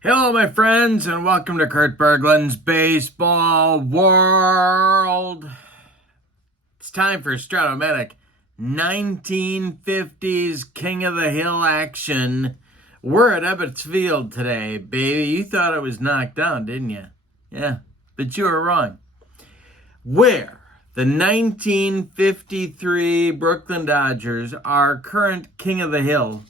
Hello, my friends, and welcome to Kurt Berglund's Baseball World. It's time for Strat 1950s King of the Hill action. We're at Ebbets Field today, baby. You thought it was knocked down, didn't you? Yeah, but you were wrong. Where the 1953 Brooklyn Dodgers, our current King of the Hill,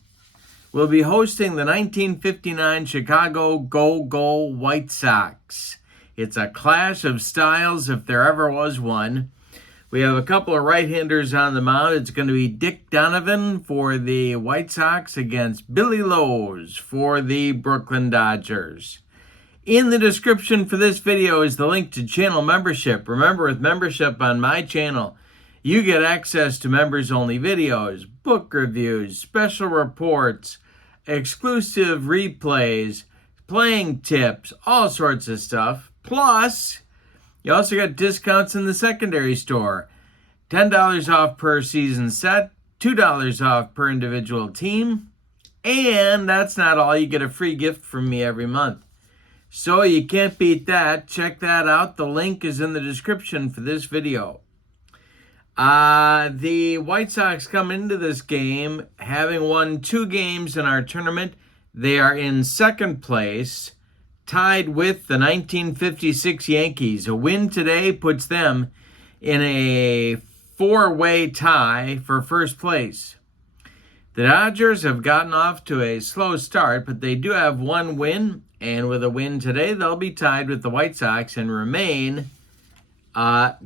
will be hosting the 1959 Chicago Go White Sox. It's a clash of styles if there ever was one. We have a couple of right-handers on the mound. It's going to be Dick Donovan for the White Sox against Billy Loes for the Brooklyn Dodgers. In the description for this video is the link to channel membership. Remember, with membership on my channel, you get access to members-only videos, book reviews, special reports, exclusive replays, playing tips, all sorts of stuff. Plus, you also got discounts in the secondary store. $10 off per season set, $2 off per individual team. And that's not all. You get a free gift from me every month. So you can't beat that. Check that out. The link is in the description for this video. The White Sox come into this game having won 2 games in our tournament. They are in second place, tied with the 1956 Yankees. A win today puts them in a 4-way tie for first place. The Dodgers have gotten off to a slow start, but they do have 1 win, and with a win today, they'll be tied with the White Sox and remain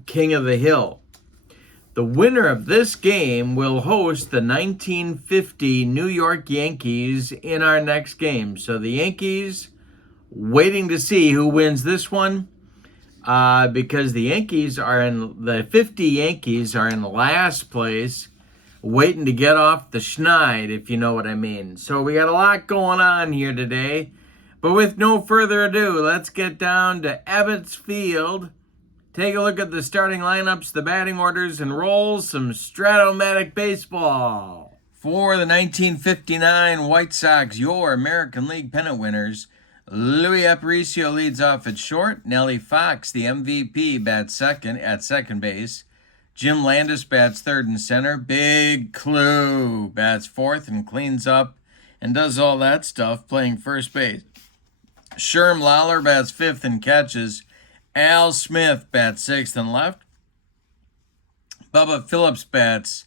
King of the Hill. The winner of this game will host the 1950 New York Yankees in our next game. So the Yankees waiting to see who wins this one because the 50 Yankees are in last place, waiting to get off the schneid, if you know what I mean. So we got a lot going on here today. But with no further ado, let's get down to Ebbets Field. Take a look at the starting lineups, the batting orders, and roll some Strat baseball. For the 1959 White Sox, your American League pennant winners, Luis Aparicio leads off at short. Nellie Fox, the MVP, bats second at second base. Jim Landis bats third and center. Big Clue bats fourth and cleans up and does all that stuff playing first base. Sherm Lawler bats fifth and catches. Al Smith bats sixth and left. Bubba Phillips bats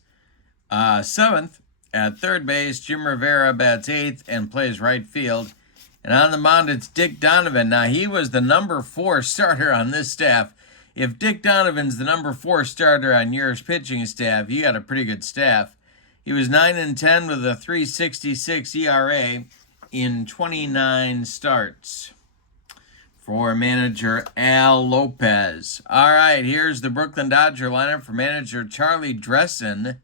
seventh at third base. Jim Rivera bats eighth and plays right field. And on the mound, it's Dick Donovan. Now, he was the number 4 starter on this staff. If Dick Donovan's the number 4 starter on your pitching staff, you got a pretty good staff. He was 9-10 with a 3.66 ERA in 29 starts for manager Al Lopez. All right, here's the Brooklyn Dodger lineup for manager Charlie Dressen.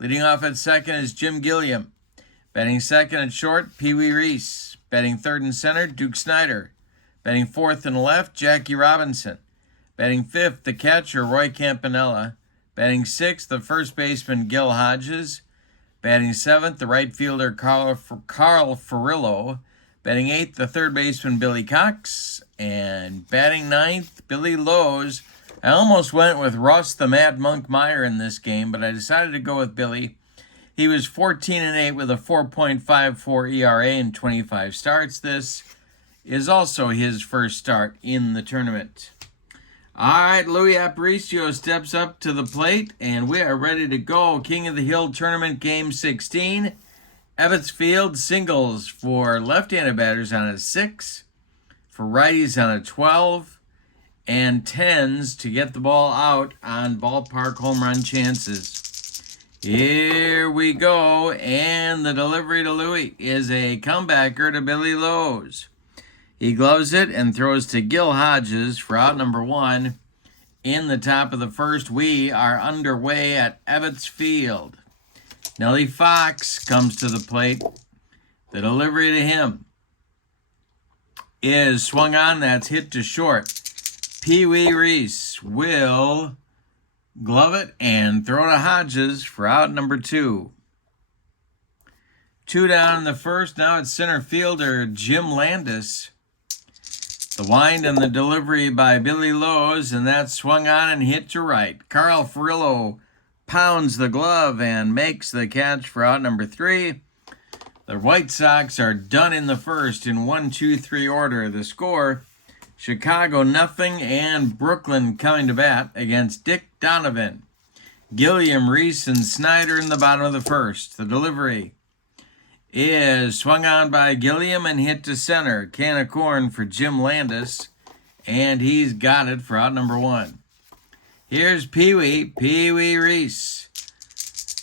Leading off at second is Jim Gilliam. Batting second at short, Pee Wee Reese. Batting third and center, Duke Snyder. Batting fourth and left, Jackie Robinson. Batting fifth, the catcher, Roy Campanella. Batting sixth, the first baseman, Gil Hodges. Batting seventh, the right fielder, Carl Furillo. Batting eighth, the third baseman, Billy Cox. And batting ninth, Billy Loes. I almost went with Russ the Mad Monk Meyer in this game, but I decided to go with Billy. He was 14-8 with a 4.54 ERA in 25 starts. This is also his first start in the tournament. All right, Luis Aparicio steps up to the plate, and we are ready to go. King of the Hill Tournament Game 16. Ebbets Field singles for left-handed batters on a 6, for righties on a 12, and 10s to get the ball out on ballpark home run chances. Here we go, and the delivery to Louis is a comebacker to Billy Loes. He gloves it and throws to Gil Hodges for out number 1. In the top of the first, we are underway at Ebbets Field. Nellie Fox comes to the plate. The delivery to him is swung on. That's hit to short. Pee Wee Reese will glove it and throw to Hodges for out number 2. 2 down in the first. Now it's center fielder Jim Landis The wind and the delivery by Billy Loes, and that's swung on and hit to right. Carl Furillo pounds the glove and makes the catch for out number 3. The White Sox are done in the first in 1-2-3 order. The score, Chicago nothing and Brooklyn coming to bat against Dick Donovan. Gilliam, Reese, and Snyder in the bottom of the first. The delivery is swung on by Gilliam and hit to center. Can of corn for Jim Landis, and he's got it for out number 1. Here's Pee Wee Reese.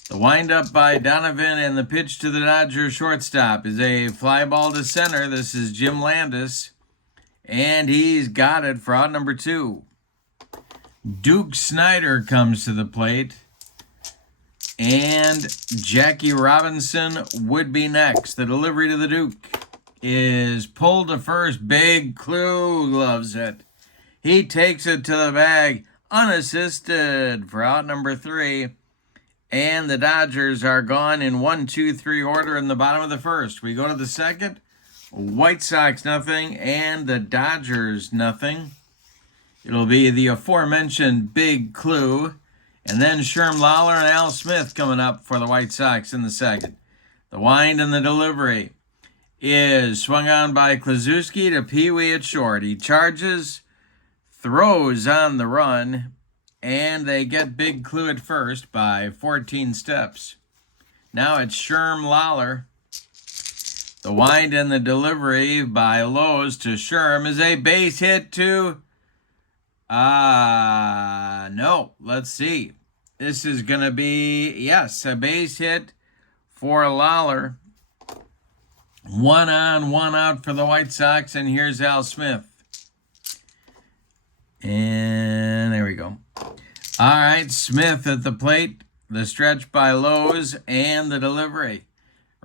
The windup by Donovan and the pitch to the Dodgers shortstop is a fly ball to center. This is Jim Landis, and he's got it for out number 2. Duke Snyder comes to the plate, and Jackie Robinson would be next. The delivery to the Duke is pulled to first. Big Clue loves it. He takes it to the bag unassisted for out number 3. And the Dodgers are gone in 1-2-3 order in the bottom of the first. We go to the second. White Sox nothing and the Dodgers nothing. It'll be the aforementioned Big Clue. And then Sherm Lawler and Al Smith coming up for the White Sox in the second. The wind and the delivery is swung on by Klaczewski to Pee Wee at short. He charges, throws on the run, and they get Big Clue at first by 14 steps. Now it's Sherm Lawler. The wind and the delivery by Loes to Sherm is a base hit to... no, let's see. This is going to be, yes, a base hit for Lawler. 1 on, 1 out for the White Sox, and here's Al Smith. And there we go. All right, Smith at the plate. The stretch by Loes and the delivery.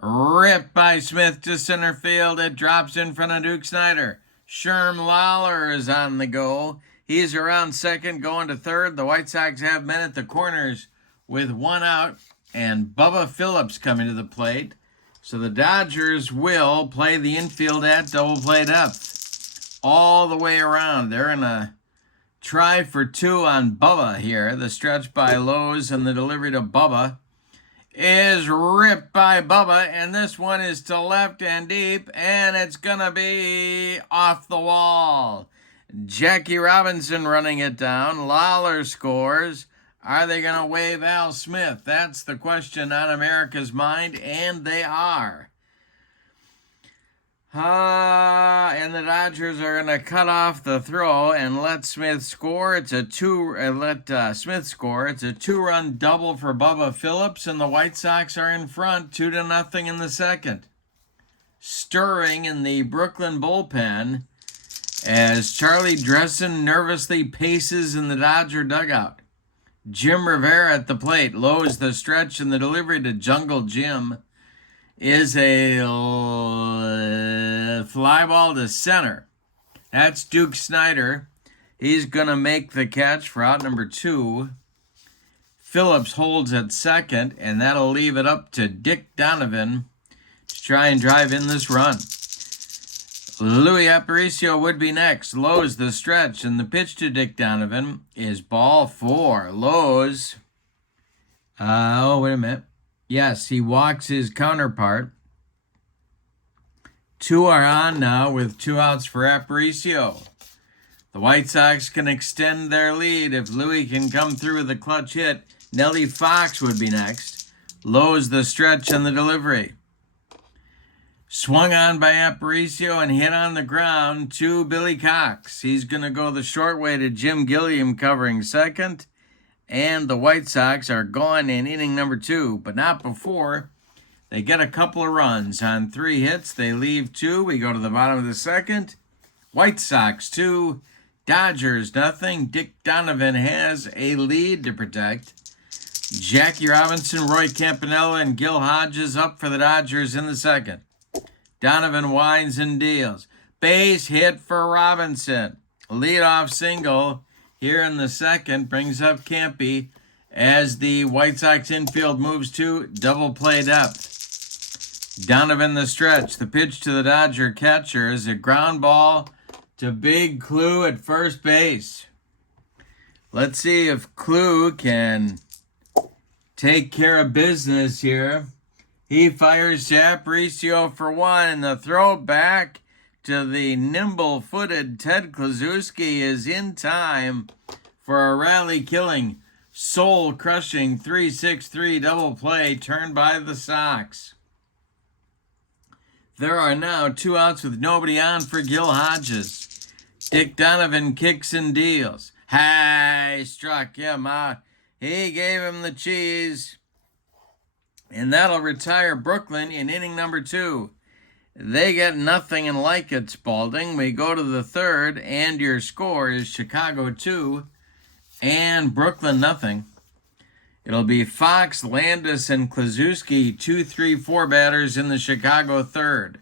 Ripped by Smith to center field. It drops in front of Duke Snyder. Sherm Lawler is on the go. He's around second, going to third. The White Sox have men at the corners with 1 out. And Bubba Phillips coming to the plate. So the Dodgers will play the infield at double play depth all the way around. They're in a try for 2 on Bubba here. The stretch by Loes and the delivery to Bubba is ripped by Bubba. And this one is to left and deep. And it's going to be off the wall. Jackie Robinson running it down. Lawler scores. Are they going to wave Al Smith? That's the question on America's mind, and they are. And the Dodgers are going to cut off the throw and let Smith score. It's a Smith score. It's a 2-run double for Bubba Phillips, and the White Sox are in front 2-0 in the second. Stirring in the Brooklyn bullpen as Charlie Dressen nervously paces in the Dodger dugout. Jim Rivera at the plate. Loes the stretch, and the delivery to Jungle Jim is a fly ball to center. That's Duke Snyder. He's going to make the catch for out number 2. Phillips holds at second, and that'll leave it up to Dick Donovan to try and drive in this run. Louis Aparicio would be next. Loes the stretch, and the pitch to Dick Donovan is ball 4. Loes, wait a minute. Yes, he walks his counterpart. 2 are on now with 2 outs for Aparicio. The White Sox can extend their lead if Louis can come through with a clutch hit. Nellie Fox would be next. Loes the stretch and the delivery. Swung on by Aparicio and hit on the ground to Billy Cox. He's going to go the short way to Jim Gilliam covering second. And the White Sox are gone in inning number 2, but not before they get a couple of runs. On 3 hits, they leave 2. We go to the bottom of the second. White Sox 2, Dodgers nothing. Dick Donovan has a lead to protect. Jackie Robinson, Roy Campanella, and Gil Hodges up for the Dodgers in the second. Donovan winds and deals. Base hit for Robinson. Leadoff single here in the second brings up Campy as the White Sox infield moves to double play depth. Donovan the stretch. The pitch to the Dodger catcher is a ground ball to Big Clue at first base. Let's see if Clue can take care of business here. He fires to Aparicio for one, and the throw back to the nimble-footed Ted Kluszewski is in time for a rally-killing, soul-crushing 3-6-3 double play turned by the Sox. There are now 2 outs with nobody on for Gil Hodges. Dick Donovan kicks and deals. He struck him out. He gave him the cheese. And that'll retire Brooklyn in inning number 2. They get nothing and like it, Spalding. We go to the third, and your score is Chicago 2 and Brooklyn nothing. It'll be Fox, Landis, and Kluszewski, 2, 3, 4 batters in the Chicago third.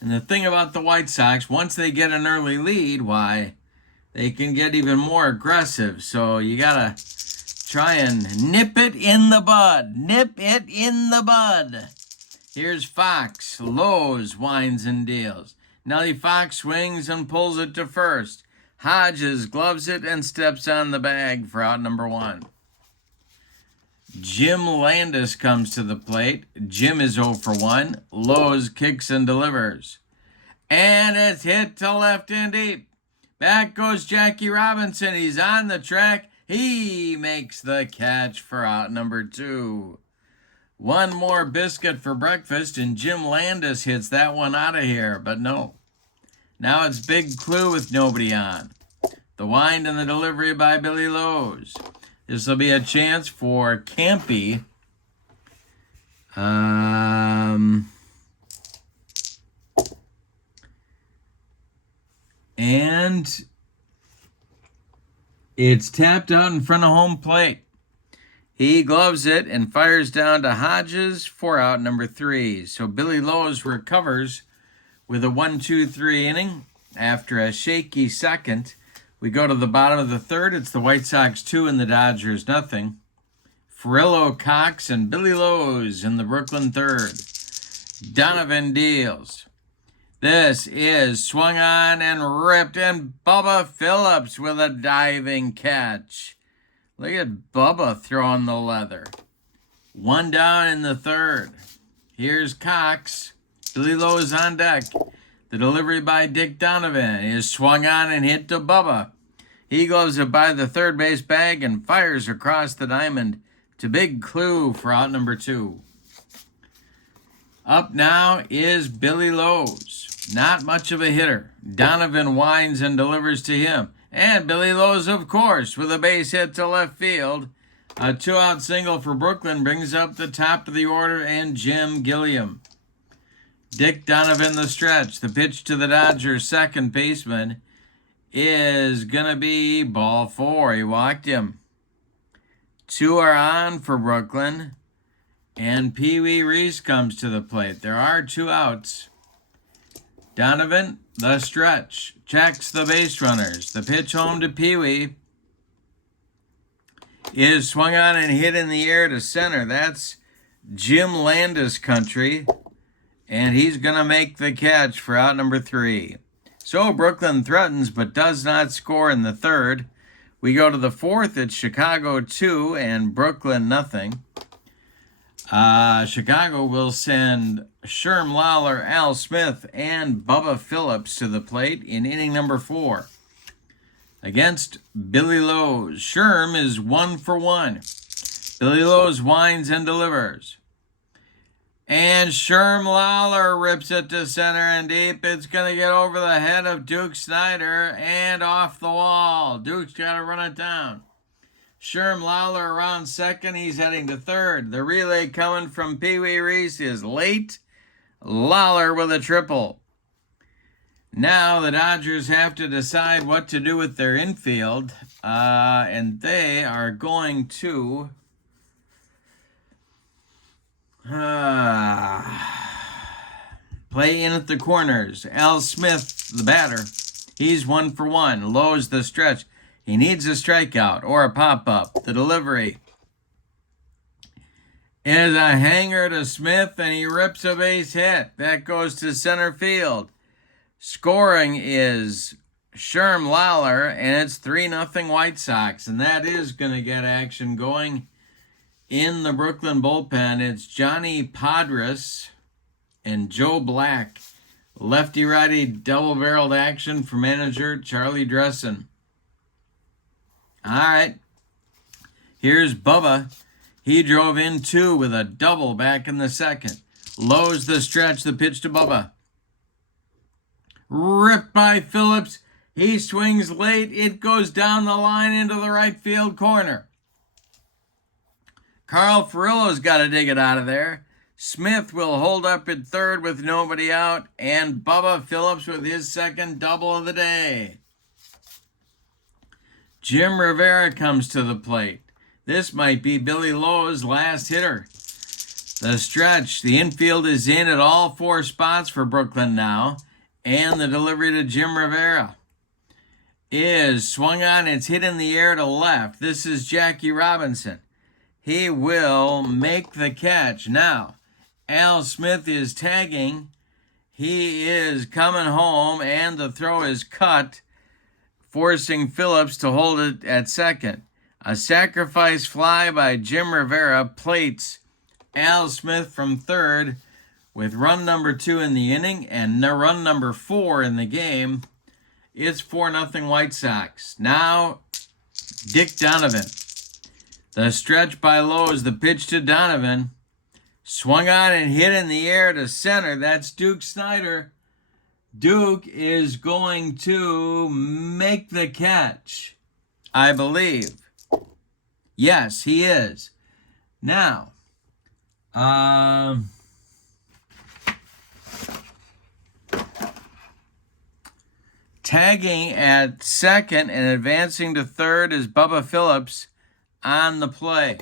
And the thing about the White Sox, once they get an early lead, why, they can get even more aggressive. So you got to try and nip it in the bud. Nip it in the bud. Here's Fox. Loes winds and deals. Nellie Fox swings and pulls it to first. Hodges gloves it and steps on the bag for out number 1. Jim Landis comes to the plate. Jim is 0 for 1. Loes kicks and delivers. And it's hit to left and deep. Back goes Jackie Robinson. He's on the track. He makes the catch for out number 2. One more biscuit for breakfast, and Jim Landis hits that one out of here, but no. Now it's Big Clue with nobody on. The wind and the delivery by Billy Loes. This will be a chance for Campy. And it's tapped out in front of home plate. He gloves it and fires down to Hodges for out number 3. So Billy Loes recovers with a 1-2-3 inning. After a shaky second, we go to the bottom of the third. It's the White Sox 2 and the Dodgers nothing. Furillo, Cox, and Billy Loes in the Brooklyn third. Donovan deals. This is swung on and ripped, and Bubba Phillips with a diving catch. Look at Bubba throwing the leather. 1 down in the third. Here's Cox. Billy Loes on deck. The delivery by Dick Donovan is swung on and hit to Bubba. He gloves it by the third base bag and fires across the diamond to Big Clue for out number 2. Up now is Billy Loes. Not much of a hitter. Donovan winds and delivers to him. And Billy Loes, of course, with a base hit to left field. A 2-out single for Brooklyn brings up the top of the order and Jim Gilliam. Dick Donovan the stretch. The pitch to the Dodgers second baseman is going to be ball 4. He walked him. 2 are on for Brooklyn. And Pee Wee Reese comes to the plate. There are 2 outs. Donovan, the stretch, checks the base runners. The pitch home to Pee Wee is swung on and hit in the air to center. That's Jim Landis country. And he's going to make the catch for out number 3. So Brooklyn threatens but does not score in the third. We go to the fourth. It's Chicago 2 and Brooklyn nothing. Chicago will send Sherm Lawler, Al Smith, and Bubba Phillips to the plate in inning number 4. Against Billy Loes. Sherm is 1 for 1. Billy Loes winds and delivers. And Sherm Lawler rips it to center and deep. It's going to get over the head of Duke Snyder and off the wall. Duke's got to run it down. Sherm Lawler around second. He's heading to third. The relay coming from Pee Wee Reese is late. Lawler with a triple. Now the Dodgers have to decide what to do with their infield. And they are going to play in at the corners. Al Smith, the batter. He's 1 for 1. Loes the stretch. He needs a strikeout or a pop-up. The delivery is a hanger to Smith, and he rips a base hit. That goes to center field. Scoring is Sherm Lawler, and it's 3-0 White Sox. And that is going to get action going in the Brooklyn bullpen. It's Johnny Podres and Joe Black. Lefty-righty double-barreled action for manager Charlie Dressen. All right. Here's Bubba. He drove in 2 with a double back in the second. Loes the stretch, the pitch to Bubba. Ripped by Phillips. He swings late. It goes down the line into the right field corner. Carl Furillo's got to dig it out of there. Smith will hold up at third with nobody out. And Bubba Phillips with his second double of the day. Jim Rivera comes to the plate. This might be Billy Lowe's last hitter. The stretch. The infield is in at all 4 spots for Brooklyn now. And the delivery to Jim Rivera is swung on. It's hit in the air to left. This is Jackie Robinson. He will make the catch. Now, Al Smith is tagging. He is coming home, and the throw is cut, forcing Phillips to hold it at second. A sacrifice fly by Jim Rivera plates Al Smith from third with run number 2 in the inning and run number 4 in the game. It's 4-0 White Sox. Now, Dick Donovan. The stretch by Loes, the pitch to Donovan. Swung on and hit in the air to center. That's Duke Snider. Duke is going to make the catch, I believe. Yes, he is. Now, tagging at second and advancing to third is Bubba Phillips on the play.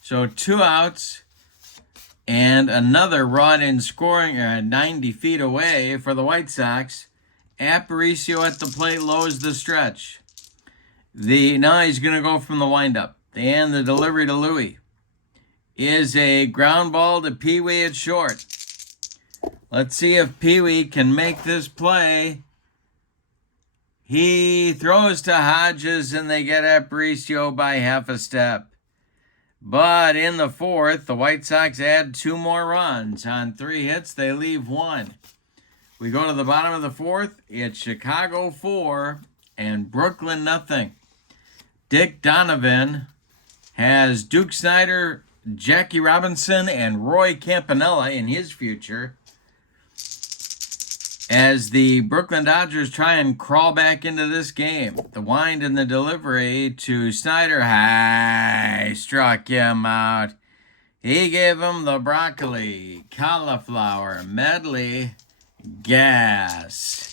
So 2 outs and another run in scoring 90 feet away for the White Sox. Aparicio at the plate, Loes the stretch. Now he's going to go from the windup. And the delivery to Louie is a ground ball to Pee Wee at short. Let's see if Pee Wee can make this play. He throws to Hodges, and they get Aparicio by half a step. But in the 4th, the White Sox add 2 more runs. On 3 hits, they leave 1. We go to the bottom of the 4th. It's Chicago 4 and Brooklyn 0. Dick Donovan has Duke Snider, Jackie Robinson, and Roy Campanella in his future as the Brooklyn Dodgers try and crawl back into this game. The wind and the delivery to Snider. High, struck him out. He gave him the broccoli, cauliflower, medley, gas.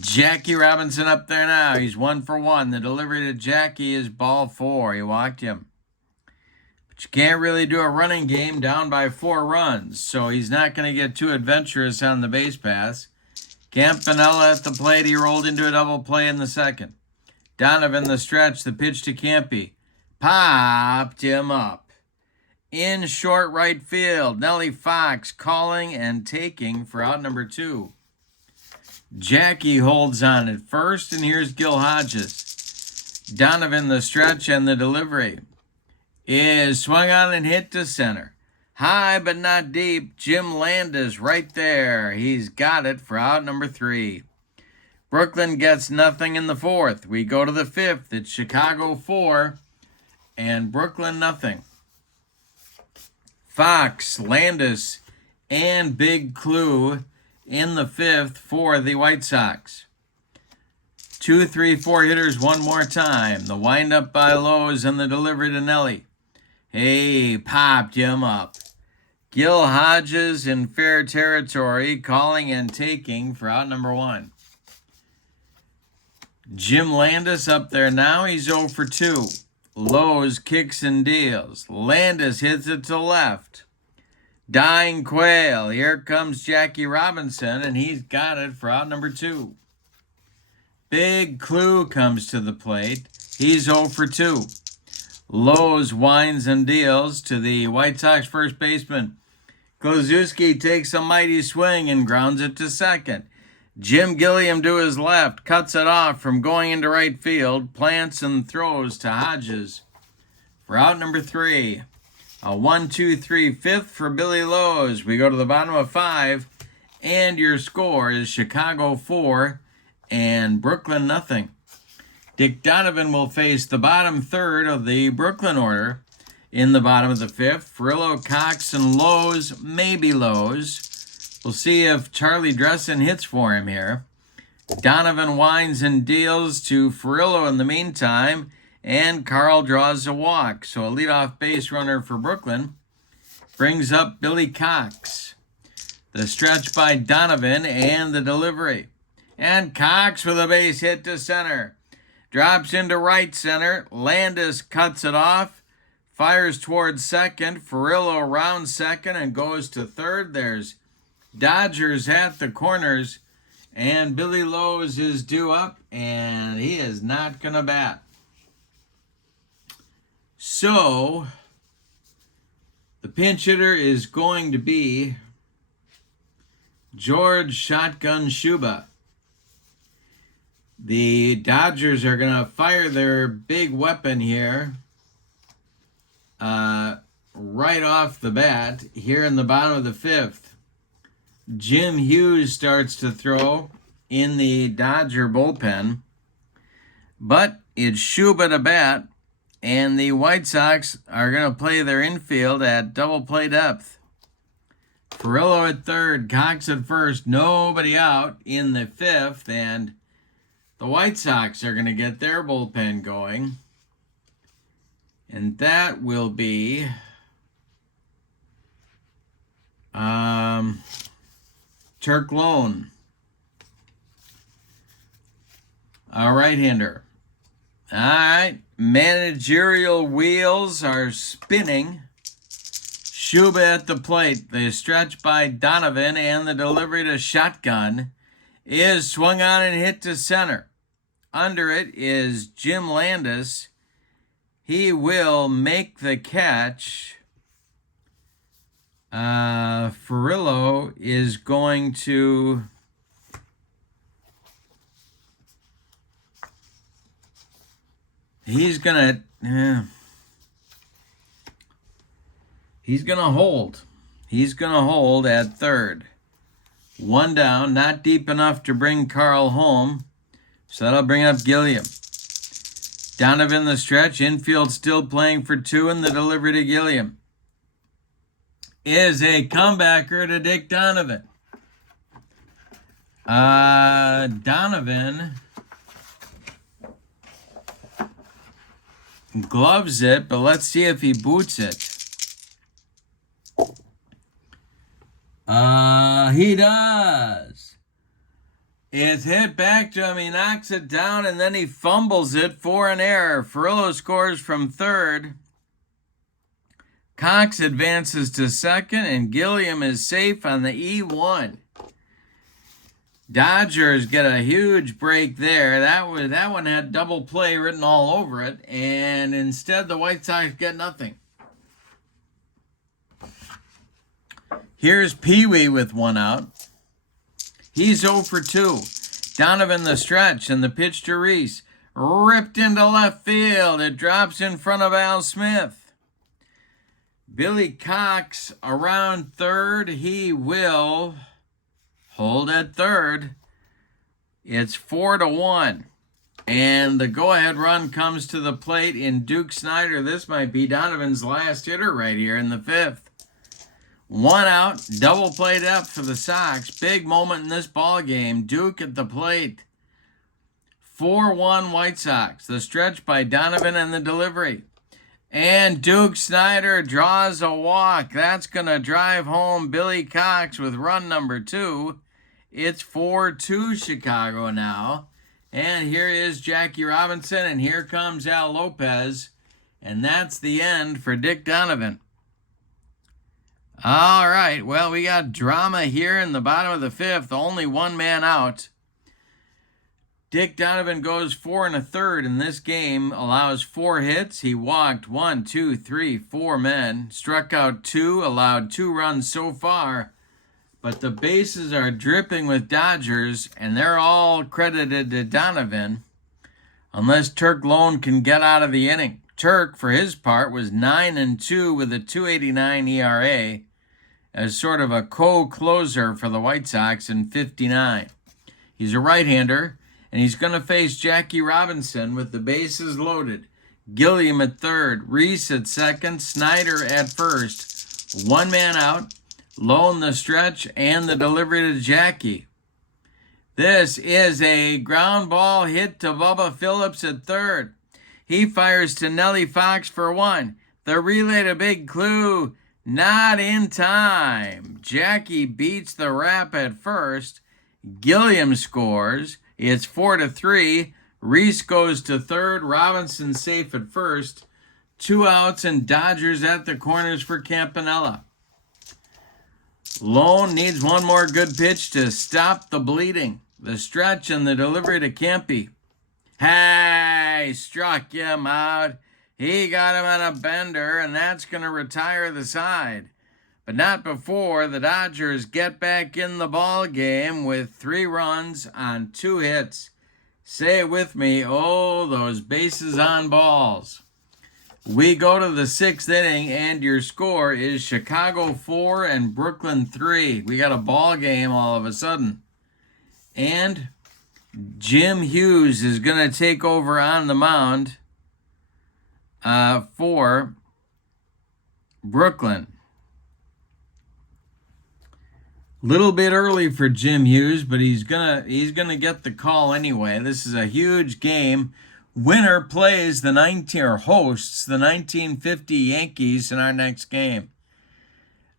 Jackie Robinson up there now. He's 1 for 1. The delivery to Jackie is ball 4. He walked him. But you can't really do a running game down by 4 runs, so he's not going to get too adventurous on the base pass. Campanella at the plate. He rolled into a double play in the 2nd. Donovan the stretch. The pitch to Campy. Popped him up. In short right field, Nellie Fox calling and taking for out number 2. Jackie holds on at first, and here's Gil Hodges. Donovan the stretch, and the delivery is swung on and hit to center. High but not deep. Jim Landis right there. He's got it for out number 3. Brooklyn gets nothing in the 4th. We go to the 5th. It's Chicago 4 and Brooklyn 0. Fox, Landis, and Big Clue in the 5th for the White Sox. 2, 3, 4 hitters one more time. The windup by Loes and the delivery to Nelly. Hey, popped him up. Gil Hodges in fair territory, calling and taking for out number 1. Jim Landis up there now. He's 0 for 2. Loes kicks and deals. Landis hits it to left. Dying Quail. Here comes Jackie Robinson, and he's got it for out number 2. Big Clue comes to the plate. He's 0 for 2. Loes winds and deals to the White Sox first baseman. Kozewski takes a mighty swing and grounds it to second. Jim Gilliam to his left cuts it off from going into right field, plants and throws to Hodges for out number 3. A 1-2-3 fifth for Billy Loes. We go to the bottom of 5, and your score is Chicago 4 and Brooklyn nothing. Dick Donovan will face the bottom third of the Brooklyn order. In the bottom of the 5th, Furillo, Cox, and Loes, maybe Loes. We'll see if Charlie Dressen hits for him here. Donovan winds and deals to Furillo in the meantime, and Carl draws a walk. So a leadoff base runner for Brooklyn brings up Billy Cox. The stretch by Donovan and the delivery. And Cox with a base hit to center. Drops into right center. Landis cuts it off. Fires towards second. Furillo around second and goes to third. There's Dodgers at the corners. And Billy Loes is due up, and he is not going to bat. So, the pinch hitter is going to be George Shotgun Schuba. The Dodgers are going to fire their big weapon here right off the bat here in the bottom of the 5th. Jim Hughes starts to throw in the Dodger bullpen, but it's Schuba to bat, and the White Sox are going to play their infield at double play depth. Furillo at third, Cox at first, nobody out in the 5th, and the White Sox are going to get their bullpen going. And that will be Turk Lone, a right-hander. All right, managerial wheels are spinning. Schuba at the plate. The stretch by Donovan and the delivery to Shotgun is swung on and hit to center. Under it is Jim Landis. He will make the catch. Furillo is going to he's gonna hold. He's gonna hold at third. One down, not deep enough to bring Carl home. So that'll bring up Gilliam. Donovan the stretch, infield still playing for 2, and the delivery to Gilliam is a comebacker to Dick Donovan. Donovan gloves it, but let's see if he boots it. He does. It's hit back to him. He knocks it down, and then he fumbles it for an error. Furillo scores from third. Cox advances to second, and Gilliam is safe on the E1. Dodgers get a huge break there. That one had double play written all over it, and instead the White Sox get nothing. Here's Pee Wee with one out. He's 0 for 2. Donovan the stretch and the pitch to Reese. Ripped into left field. It drops in front of Al Smith. Billy Cox around third. He will hold at third. It's 4-1. And the go-ahead run comes to the plate in Duke Snider. This might be Donovan's last hitter right here in the 5th. One out, double play depth for the Sox. Big moment in this ball game. Duke at the plate. 4-1 White Sox. The stretch by Donovan and the delivery. And Duke Snider draws a walk. That's going to drive home Billy Cox with run number 2. It's 4-2 Chicago now. And here is Jackie Robinson, and here comes Al Lopez. And that's the end for Dick Donovan. All right, well, we got drama here in the bottom of the 5th. Only one man out. Dick Donovan goes 4 1/3 in this game, allows 4 hits. He walked 4 men, struck out 2, allowed 2 runs so far. but the bases are dripping with Dodgers, and they're all credited to Donovan, unless Turk Loan can get out of the inning. Turk, for his part, was 9-2 with a 2.89 ERA as sort of a co-closer for the White Sox in 59. He's a right-hander, and he's going to face Jackie Robinson with the bases loaded. Gilliam at third, Reese at second, Snyder at first. One man out, Loan the stretch, and the delivery to Jackie. This is a ground ball hit to Bubba Phillips at third. He fires to Nellie Fox for one. The relay to Big Clue, not in time. Jackie beats the Rap at first. Gilliam scores. It's 4-3. Reese goes to third. Robinson safe at first. 2 outs and Dodgers at the corners for Campanella. Loan needs one more good pitch to stop the bleeding. The stretch and the delivery to Campy. Hey, struck him out. He got him on a bender, and that's going to retire the side. But not before the Dodgers get back in the ball game with 3 runs on 2 hits. Say it with me, oh, those bases on balls. We go to the 6th inning, and your score is Chicago 4 and Brooklyn 3. We got a ball game all of a sudden. And Jim Hughes is going to take over on the mound for Brooklyn. Little bit early for Jim Hughes, but he's gonna get the call anyway. This is a huge game. Winner plays hosts the 1950 Yankees in our next game.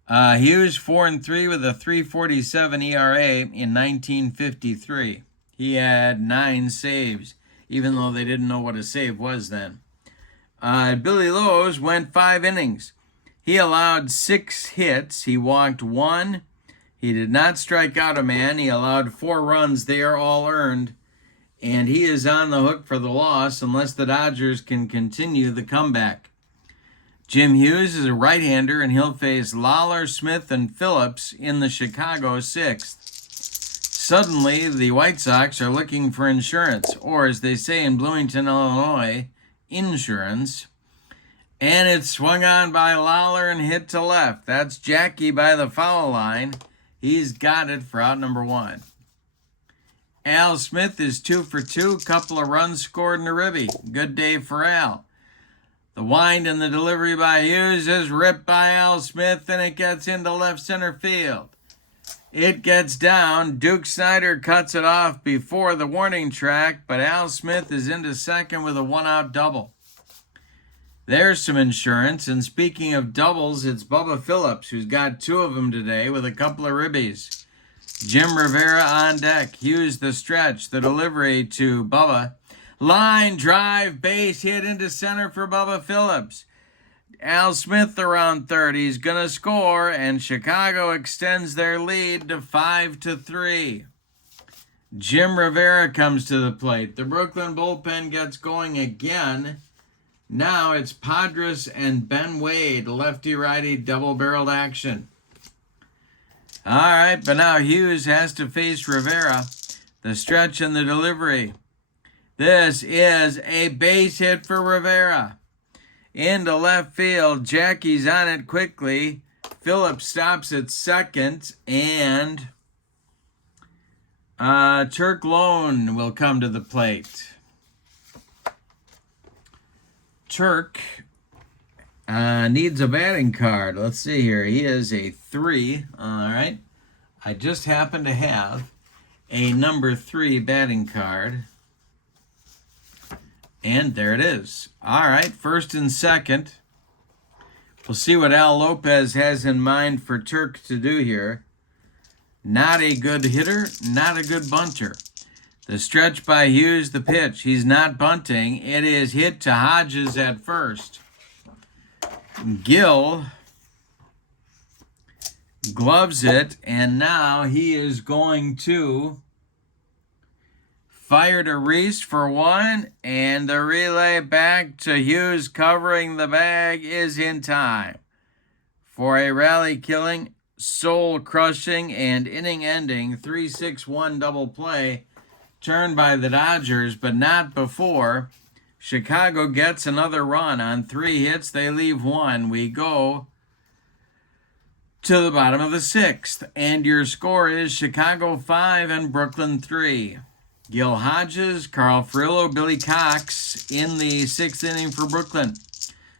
Hughes 4-3 with a 3.47 ERA in 1953. He had 9 saves, even though they didn't know what a save was then. Billy Loes went 5 innings. He allowed 6 hits. He walked 1. He did not strike out a man. He allowed 4 runs. They are all earned. And he is on the hook for the loss unless the Dodgers can continue the comeback. Jim Hughes is a right-hander, and he'll face Lawler, Smith, and Phillips in the Chicago 6th. Suddenly, the White Sox are looking for insurance, or as they say in Bloomington, Illinois, insurance. And it's swung on by Lawler and hit to left. That's Jackie by the foul line. He's got it for out number 1. Al Smith is 2 for 2. Couple of runs scored in the ribby. Good day for Al. The wind and the delivery by Hughes is ripped by Al Smith, and it gets into left center field. It gets down. Duke Snyder cuts it off before the warning track, but Al Smith is into second with a 1-out double. There's some insurance, and speaking of doubles, it's Bubba Phillips, who's got 2 of them today with a couple of ribbies. Jim Rivera on deck. Hughes the stretch, the delivery to Bubba. Line drive, base hit into center for Bubba Phillips. Al Smith around third. He's going to score, and Chicago extends their lead to 5-3. Jim Rivera comes to the plate. The Brooklyn bullpen gets going again. Now it's Padres and Ben Wade, lefty-righty double-barreled action. All right, but now Hughes has to face Rivera. The stretch and the delivery. This is a base hit for Rivera. Into left field. Jackie's on it quickly. Phillips stops at second, and Turk Loan will come to the plate. Turk needs a batting card. Let's see here. He is a 3. All right. I just happen to have a number 3 batting card. And there it is. All right. First and second. We'll see what Al Lopez has in mind for Turk to do here. Not a good hitter. Not a good bunter. The stretch by Hughes, the pitch. He's not bunting. It is hit to Hodges at first. Gill gloves it, and now he is going to fire to Reese for 1, and the relay back to Hughes covering the bag is in time for a rally-killing soul-crushing and inning-ending 3-6-1 double play turned by the Dodgers, but not before Chicago gets another run. On 3 hits, they leave 1. We go to the bottom of the 6th, and your score is Chicago 5 and Brooklyn 3. Gil Hodges, Carl Furillo, Billy Cox in the 6th inning for Brooklyn.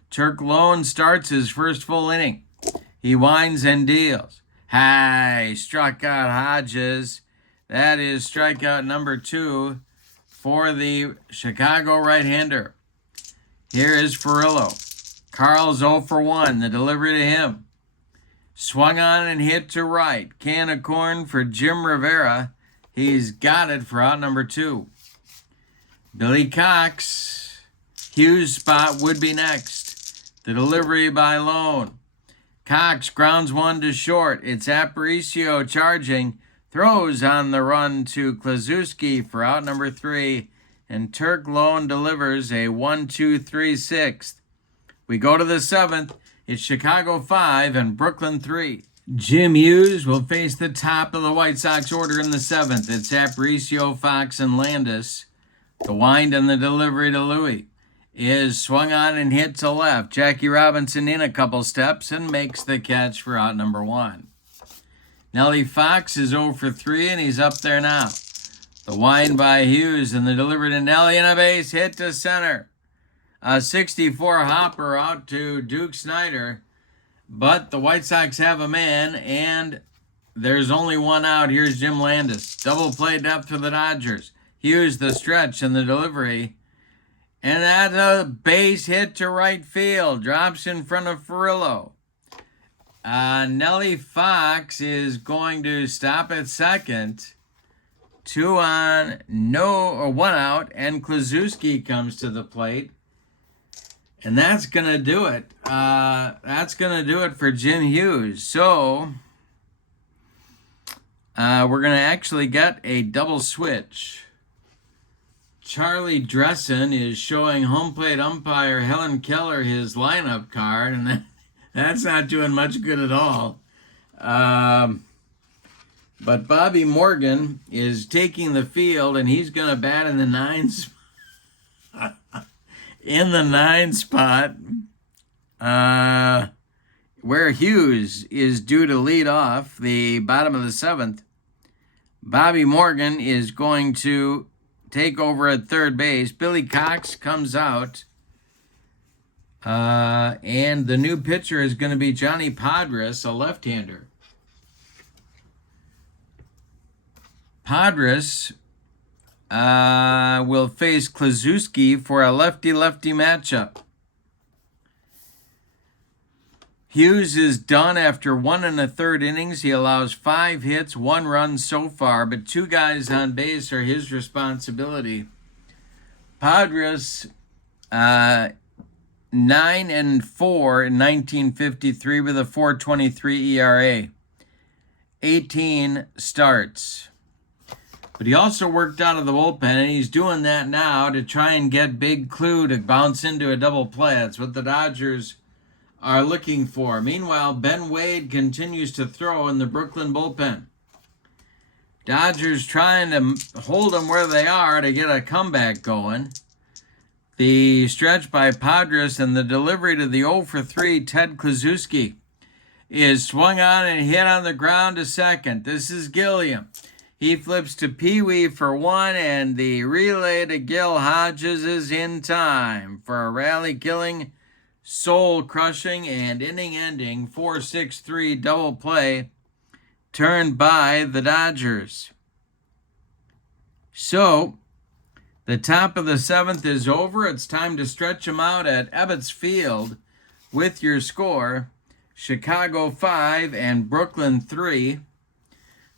Turk Loes starts his first full inning. He winds and deals. High, struck out Hodges. That is strikeout number 2 for the Chicago right-hander. Here is Furillo. Carl's 0 for 1. The delivery to him. Swung on and hit to right. Can of corn for Jim Rivera. He's got it for out number 2. Billy Cox. Hughes' spot would be next. The delivery by Loes. Cox grounds one to short. It's Aparicio charging. Throws on the run to Kluszewski for out number 3. And Turk Loes delivers a 1-2-3-6. We go to the 7th. It's Chicago 5 and Brooklyn 3. Jim Hughes will face the top of the White Sox order in the 7th. It's Aparicio, Fox, and Landis. The wind and the delivery to Louis is swung on and hit to left. Jackie Robinson in a couple steps and makes the catch for out number 1. Nellie Fox is 0 for 3 and he's up there now. The wind by Hughes and the delivery to Nellie and a base hit to center. A 64 hopper out to Duke Snider. But the White Sox have a man, and there's only one out. Here's Jim Landis. Double play depth for the Dodgers. Hughes the stretch and the delivery. And that's a base hit to right field. Drops in front of Furillo. Nellie Fox is going to stop at second. 2 on, 1 out, and Kluszewski comes to the plate. And that's going to do it. That's going to do it for Jim Hughes. So, we're going to actually get a double switch. Charlie Dressen is showing home plate umpire Helen Keller his lineup card, and that's not doing much good at all. But Bobby Morgan is taking the field, and he's going to bat in the 9 spot. In the 9 spot, where Hughes is due to lead off the bottom of the 7th, Bobby Morgan is going to take over at third base. Billy Cox comes out, and the new pitcher is going to be Johnny Podres, a left-hander. Podres will face Kluszewski for a lefty-lefty matchup. Hughes is done after 1 1/3 innings. He allows 5 hits, 1 run so far, but 2 guys on base are his responsibility. Podres, 9-4 in 1953 with a 4.23 ERA. 18 starts. But he also worked out of the bullpen, and he's doing that now to try and get Big Clue to bounce into a double play. That's what the Dodgers are looking for. Meanwhile, Ben Wade continues to throw in the Brooklyn bullpen. Dodgers trying to hold them where they are to get a comeback going. The stretch by Podres and the delivery to the 0 for 3 Ted Kluszewski is swung on and hit on the ground to second. This is Gilliam. He flips to Pee Wee for 1, and the relay to Gil Hodges is in time for a rally-killing, soul-crushing, and inning-ending 4-6-3 double play turned by the Dodgers. So, the top of the 7th is over. It's time to stretch them out at Ebbets Field with your score, Chicago 5 and Brooklyn 3.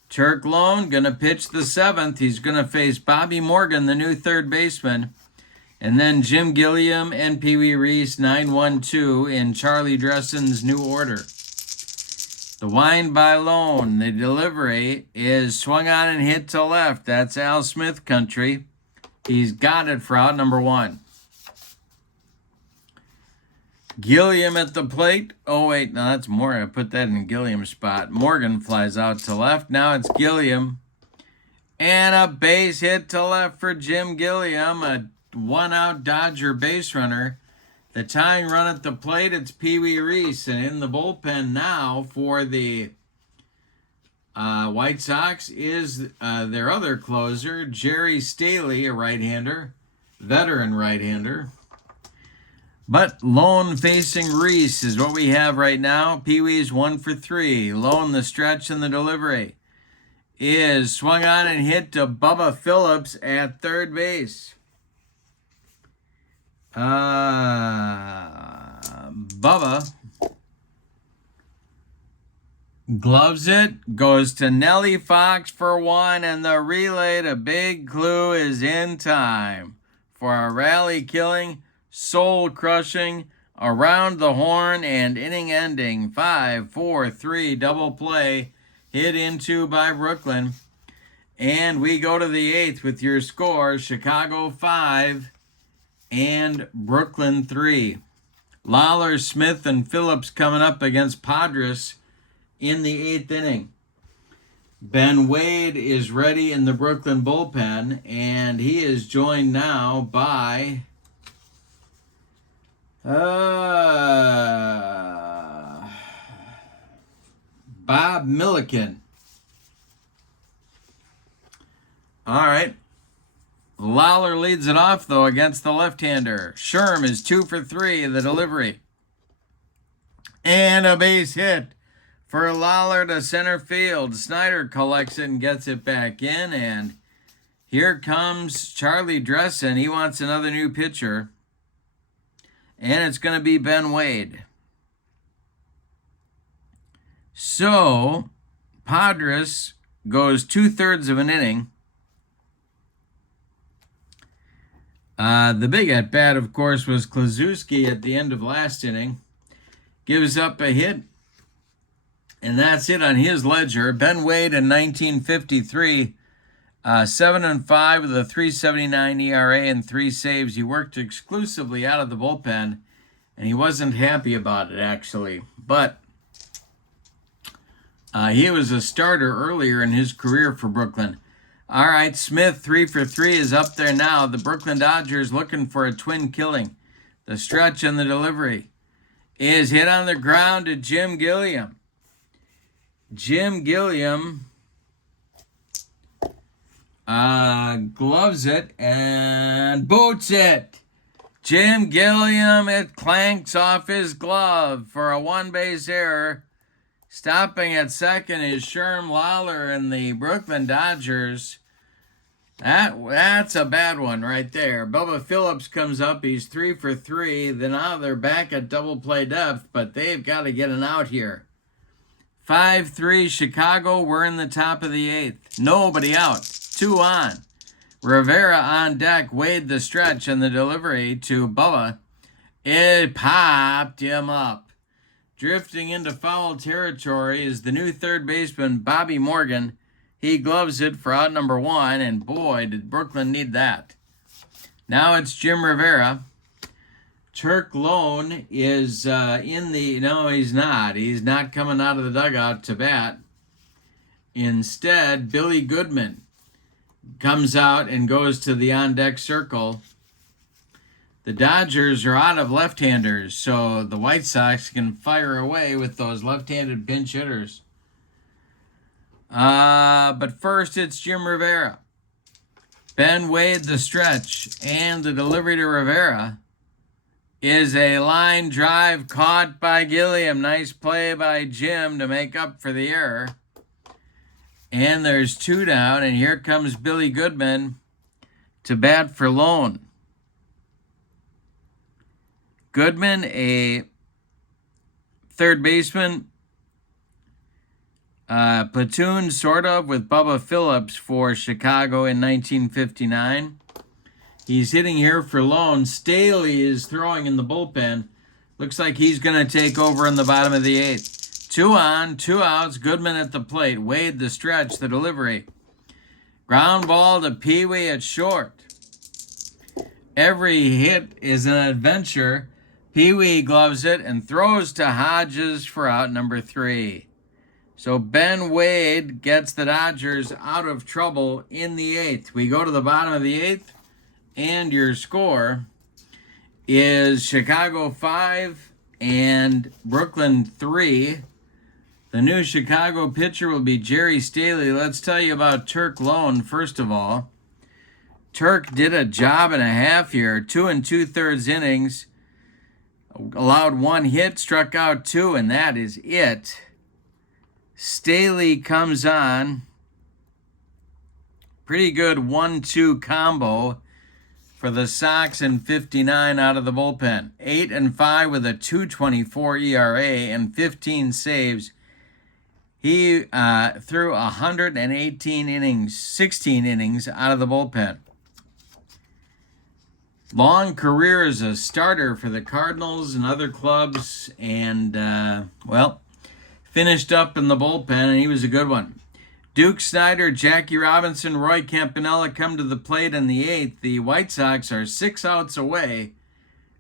Turk Loes going to pitch the 7th. He's going to face Bobby Morgan, the new third baseman. And then Jim Gilliam and Pee Wee Reese, 9-1-2 in Charlie Dressen's new order. The wind by Loes. The delivery is swung on and hit to left. That's Al Smith country. He's got it for out number 1. Gilliam at the plate. Oh, wait, no, that's Morgan. I put that in Gilliam's spot. Morgan flies out to left. Now it's Gilliam. And a base hit to left for Jim Gilliam, a one-out Dodger base runner. The tying run at the plate, it's Pee Wee Reese. And in the bullpen now for the White Sox is their other closer, Jerry Staley, a right-hander, veteran right-hander. But Lone facing Reese is what we have right now. Pee Wee's 1 for 3. Lone, the stretch and the delivery, is swung on and hit to Bubba Phillips at third base. Bubba gloves it, goes to Nellie Fox for 1, and the relay to Big Clue is in time for a rally-killing, soul-crushing, around the horn and inning-ending 5-4-3 double play hit into by Brooklyn. And we go to the 8th with your score, Chicago 5 and Brooklyn 3. Lawler, Smith, and Phillips coming up against Padres in the 8th inning. Ben Wade is ready in the Brooklyn bullpen, and he is joined now by Bob Milliken. All right. Lawler leads it off, though, against the left-hander. Sherm is 2 for 3 in the delivery. And a base hit for Lawler to center field. Snyder collects it and gets it back in. And here comes Charlie Dressen. He wants another new pitcher. And it's going to be Ben Wade. So, Padres goes 2/3 of an inning. The big at-bat, of course, was Klaczewski at the end of last inning. Gives up a hit, and that's it on his ledger. Ben Wade in 1953, 7-5 with a 3.79 ERA and 3 saves. He worked exclusively out of the bullpen, and he wasn't happy about it, actually. But he was a starter earlier in his career for Brooklyn. All right, Smith, 3 for 3, is up there now. The Brooklyn Dodgers looking for a twin killing. The stretch and the delivery is hit on the ground to Jim Gilliam. Jim Gilliam gloves it and boots it. Jim Gilliam, it clanks off his glove for a one-base error. Stopping at second is Sherm Lawler and the Brooklyn Dodgers. That's a bad one right there. Bubba Phillips comes up. He's 3 for 3. Then now they're back at double play depth, but they've got to get an out here. 5-3 Chicago. We're in the top of the 8th. Nobody out. 2 on. Rivera on deck. Wade the stretch and the delivery to Bubba. It popped him up. Drifting into foul territory is the new third baseman, Bobby Morgan. He gloves it for out number 1, and boy, did Brooklyn need that. Now it's Jim Rivera. Turk Lone is in the... No, he's not. He's not coming out of the dugout to bat. Instead, Billy Goodman comes out and goes to the on-deck circle. The Dodgers are out of left-handers, so the White Sox can fire away with those left-handed pinch hitters. But first, it's Jim Rivera. Ben Wade, the stretch, and the delivery to Rivera is a line drive caught by Gilliam. Nice play by Jim to make up for the error. And there's 2 down, and here comes Billy Goodman to bat for Lone. Goodman, a third baseman, platoon sort of with Bubba Phillips for Chicago in 1959. He's hitting here for Lone. Staley is throwing in the bullpen. Looks like he's going to take over in the bottom of the 8th. 2 on, 2 outs. Goodman at the plate. Wade the stretch, the delivery. Ground ball to Pee Wee at short. Every hit is an adventure. Pee Wee gloves it and throws to Hodges for out number 3. So Ben Wade gets the Dodgers out of trouble in the 8th. We go to the bottom of the 8th, and your score is Chicago 5 and Brooklyn 3. The new Chicago pitcher will be Jerry Staley. Let's tell you about Turk Lone first of all. Turk did a job and a half here, 2 2/3 innings, allowed 1 hit, struck out 2, and that is it. Staley comes on, pretty good 1-2 combo for the Sox and 59 out of the bullpen. 8-5 with a 2.24 ERA and 15 saves. He threw 118 innings, 16 innings out of the bullpen. Long career as a starter for the Cardinals and other clubs, and, finished up in the bullpen, and he was a good one. Duke Snider, Jackie Robinson, Roy Campanella come to the plate in the 8th. The White Sox are 6 outs away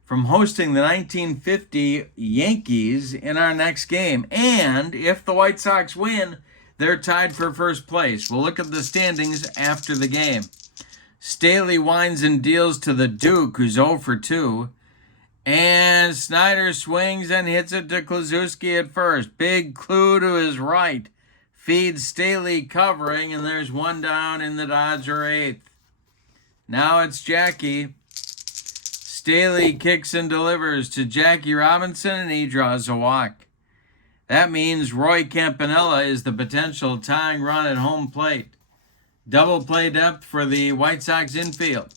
from hosting the 1950 Yankees in our next game. And if the White Sox win, they're tied for first place. We'll look at the standings after the game. Staley winds and deals to the Duke, who's 0 for 2. And Snyder swings and hits it to Kluszewski at first. Big clue to his right. Feeds Staley covering, and there's 1 down in the Dodger 8th. Now it's Jackie. Staley kicks and delivers to Jackie Robinson, and he draws a walk. That means Roy Campanella is the potential tying run at home plate. Double play depth for the White Sox infield.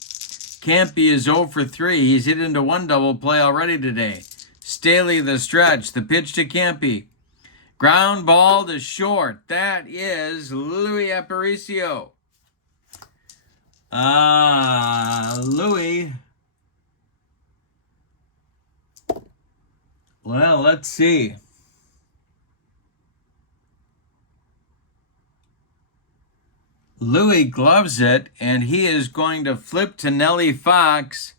Campy is 0 for 3. He's hit into 1 double play already today. Staley the stretch. The pitch to Campy. Ground ball to short. That is Louis Aparicio. Louis. Well, let's see. Louis gloves it, and he is going to flip to Nellie Fox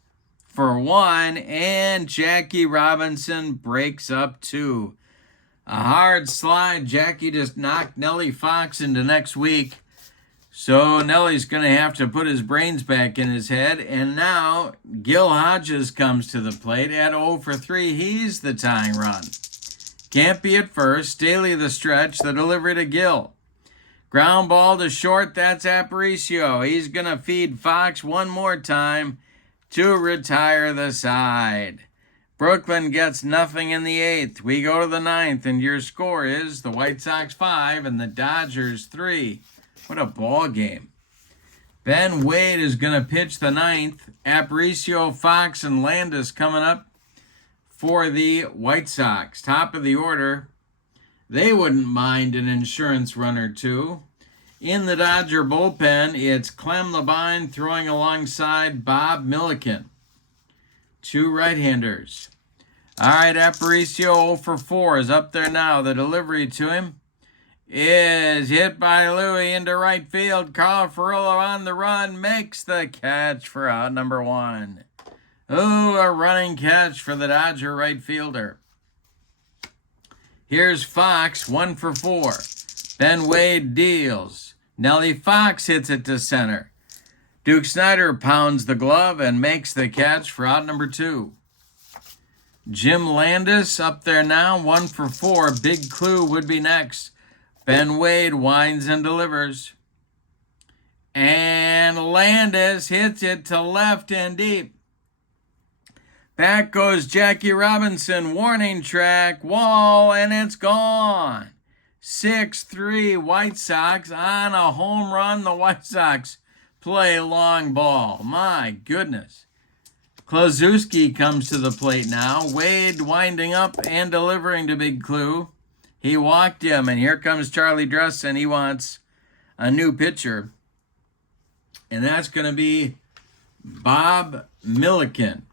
for 1, and Jackie Robinson breaks up 2. A hard slide. Jackie just knocked Nellie Fox into next week. So Nellie's going to have to put his brains back in his head. And now Gil Hodges comes to the plate at 0 for 3. He's the tying run. Campy at first. Staley the stretch. The delivery to Gil. Ground ball to short. That's Aparicio. He's going to feed Fox 1 more time to retire the side. Brooklyn gets nothing in the 8th. We go to the 9th, and your score is the White Sox 5 and the Dodgers 3. What a ball game. Ben Wade is going to pitch the 9th. Aparicio, Fox, and Landis coming up for the White Sox. Top of the order. They wouldn't mind an insurance run or 2. In the Dodger bullpen, it's Clem Labine throwing alongside Bob Milliken. 2 right-handers. All right, Aparicio 0 for 4 is up there now. The delivery to him is hit by Louis into right field. Carl Furillo on the run makes the catch for out number 1. Ooh, a running catch for the Dodger right fielder. Here's Fox, 1 for 4. Ben Wade deals. Nellie Fox hits it to center. Duke Snider pounds the glove and makes the catch for out number 2. Jim Landis up there now, 1 for 4. Big clue would be next. Ben Wade winds and delivers. And Landis hits it to left and deep. Back goes Jackie Robinson, warning track, wall, and it's gone. 6-3 White Sox on a home run. The White Sox play long ball. My goodness. Kluszewski comes to the plate now. Wade winding up and delivering to Big Clue. He walked him, and here comes Charlie Dresden. He wants a new pitcher. And that's going to be Bob Milliken.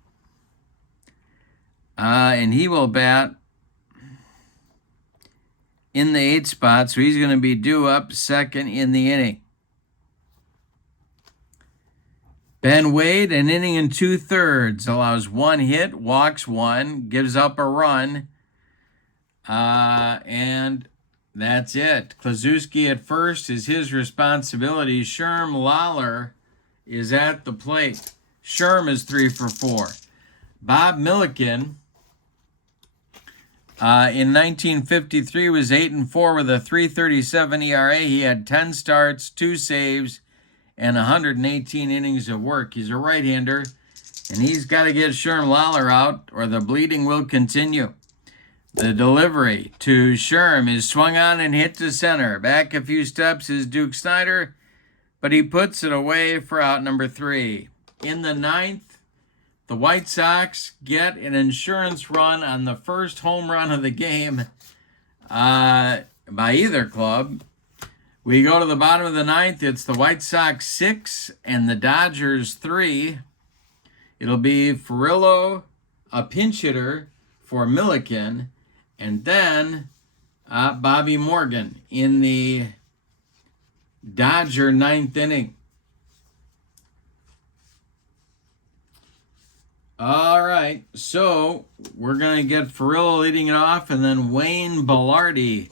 And he will bat in the 8th spot, so he's going to be due up second in the inning. Ben Wade, an inning and 2/3, allows 1 hit, walks 1, gives up a run, and that's it. Klaczewski at first is his responsibility. Sherm Lawler is at the plate. Sherm is 3 for 4. Bob Milliken in 1953 was 8 and 4 with a 3.37 ERA. He had 10 starts, 2 saves, and 118 innings of work. He's a right-hander, and he's got to get Sherm Lawler out or the bleeding will continue. The delivery to Sherm is swung on and hit to center. Back a few steps is Duke Snyder, but he puts it away for out number 3. In the 9th, the White Sox get an insurance run on the first home run of the game by either club. We go to the bottom of the 9th. It's the White Sox 6 and the Dodgers 3. It'll be Furillo, a pinch hitter for Milliken, and then Bobby Morgan in the Dodger 9th inning. All right, so we're going to get Furillo leading it off, and then Wayne Bellardi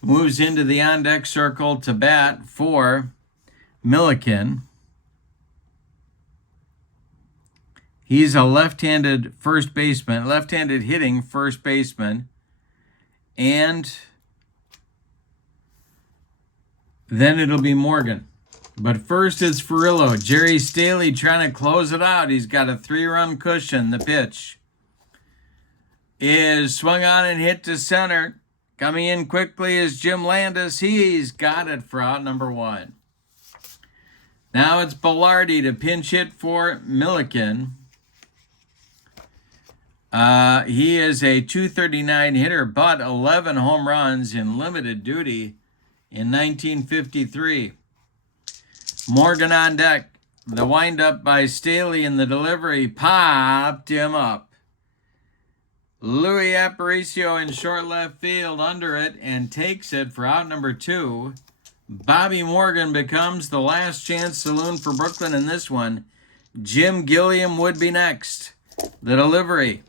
moves into the on-deck circle to bat for Milliken. He's a left-handed first baseman, left-handed hitting first baseman. And then it'll be Morgan. But first it's Furillo. Jerry Staley trying to close it out. He's got a 3-run cushion. The pitch is swung on and hit to center. Coming in quickly is Jim Landis. He's got it for out number 1. Now it's Bellardi to pinch hit for Milliken. He is a .239 hitter, but 11 home runs in limited duty in 1953. Morgan on deck. The windup by Staley and the delivery popped him up. Louis Aparicio in short left field under it and takes it for out number 2. Bobby Morgan becomes the last chance saloon for Brooklyn in this one. Jim Gilliam would be next. The delivery.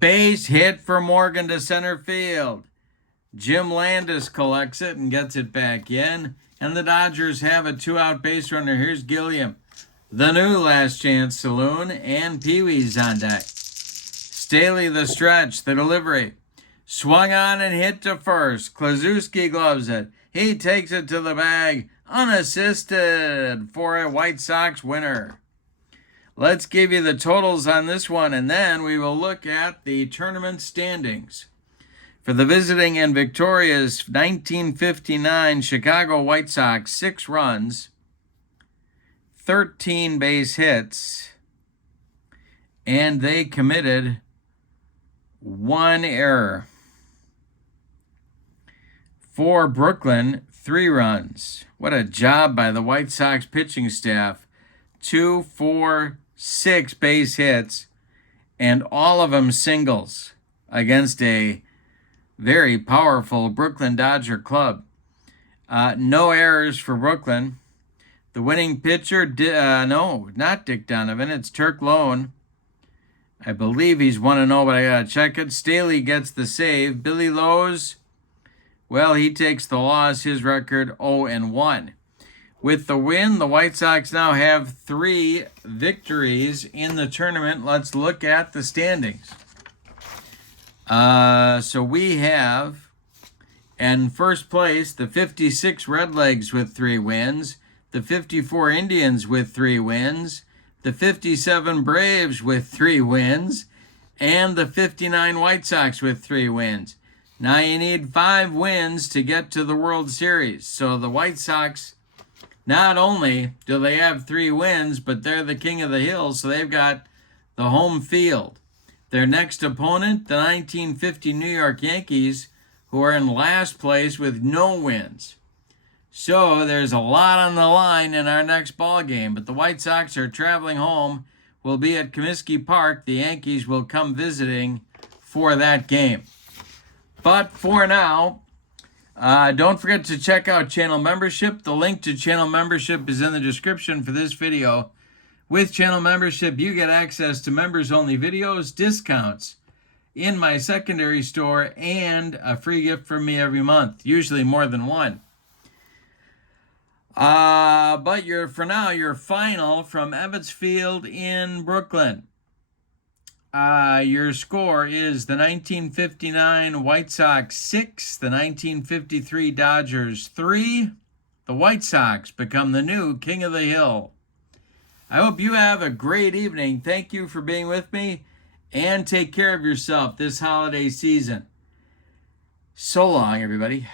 Base hit for Morgan to center field. Jim Landis collects it and gets it back in. And the Dodgers have a 2-out base runner. Here's Gilliam. The new last chance saloon, and Pee-wee's on deck. Staley the stretch, the delivery. Swung on and hit to first. Klaczewski gloves it. He takes it to the bag, unassisted, for a White Sox winner. Let's give you the totals on this one, and then we will look at the tournament standings. For the visiting and victorious 1959 Chicago White Sox, 6 runs, 13 base hits, and they committed 1 error. For Brooklyn, 3 runs. What a job by the White Sox pitching staff. 2, 4, 6 base hits, and all of them singles against a very powerful Brooklyn Dodger club. No errors for Brooklyn. The winning pitcher, no, not Dick Donovan. It's Turk Loan. I believe he's 1-0, but I got to check it. Staley gets the save. Billy Loes, well, he takes the loss. His record 0-1. With the win, the White Sox now have 3 victories in the tournament. Let's look at the standings. So we have, in first place, the 56 Redlegs with 3 wins, the 54 Indians with 3 wins, the 57 Braves with 3 wins, and the 59 White Sox with 3 wins. Now you need 5 wins to get to the World Series. So the White Sox, not only do they have 3 wins, but they're the king of the hill, so they've got the home field. Their next opponent, the 1950 New York Yankees, who are in last place with no wins. So there's a lot on the line in our next ball game, but the White Sox are traveling home. We'll be at Comiskey Park. The Yankees will come visiting for that game. But for now, don't forget to check out channel membership. The link to channel membership is in the description for this video. With channel membership, you get access to members-only videos, discounts in my secondary store, and a free gift from me every month, usually more than one. But for now, your final from Evansfield in Brooklyn. Your score is the 1959 White Sox 6, the 1953 Dodgers 3. The White Sox become the new King of the Hill. I hope you have a great evening. Thank you for being with me, and take care of yourself this holiday season. So long, everybody.